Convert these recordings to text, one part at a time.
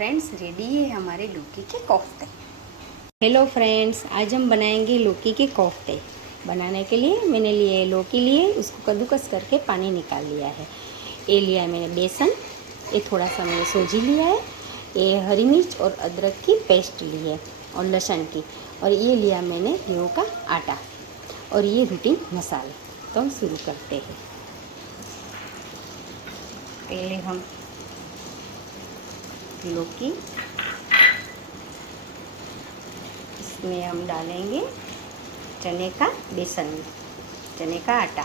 Friends, ready है हमारे लौकी के कोफ्ते। हेलो फ्रेंड्स, आज हम बनाएंगे लौकी के कोफ्ते। बनाने के लिए मैंने लिए लौकी लिए, उसको कद्दूकस करके पानी निकाल लिया है। ये लिया है मैंने बेसन, ये थोड़ा सा मैंने सूजी लिया है, ये हरी मिर्च और अदरक की पेस्ट ली है और लहसुन की, और ये लिया मैंने गेहूं का आटा और ये रूटीन मसाले। तो हम शुरू करते हैं। पहले हम लौकी, इसमें हम डालेंगे चने का बेसन, चने का आटा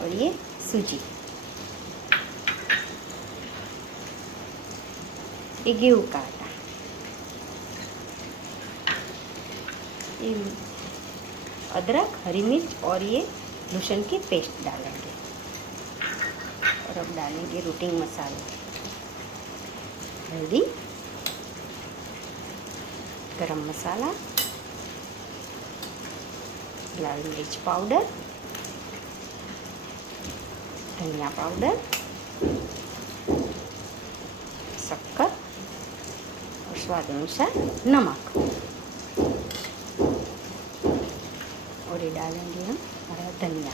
और ये सूजी, ये गेहूं का आटा, ये अदरक, हरी मिर्च और ये लहसुन की पेस्ट डालेंगे। और अब डालेंगे रूटीन मसाले, हल्दी, गरम मसाला, लाल मिर्च पाउडर, धनिया पाउडर, शक्कर और स्वाद अनुसार नमक। और ये डालेंगे हम हरा धनिया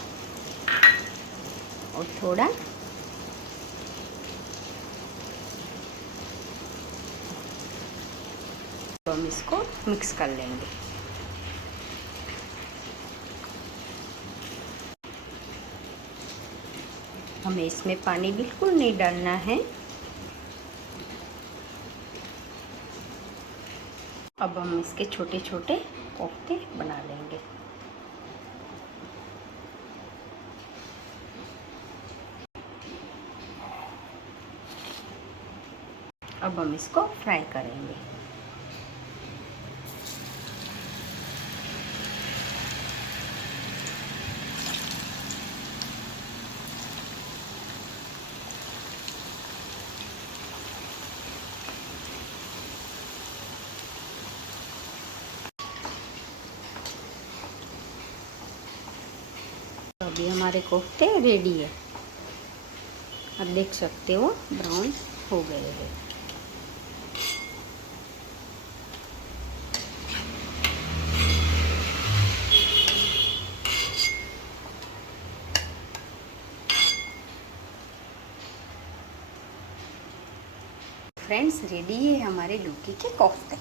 और थोड़ा तो हम इसको मिक्स कर लेंगे। हमें इसमें पानी बिल्कुल नहीं डालना है। अब हम इसके छोटे छोटे कोफ्ते बना लेंगे। अब हम इसको फ्राई करेंगे। तो अभी हमारे कोफ्ते रेडी है। आप देख सकते हो ब्राउन हो गए हैं। फ्रेंड्स, रेडी है हमारे लौकी के कोफ्ते।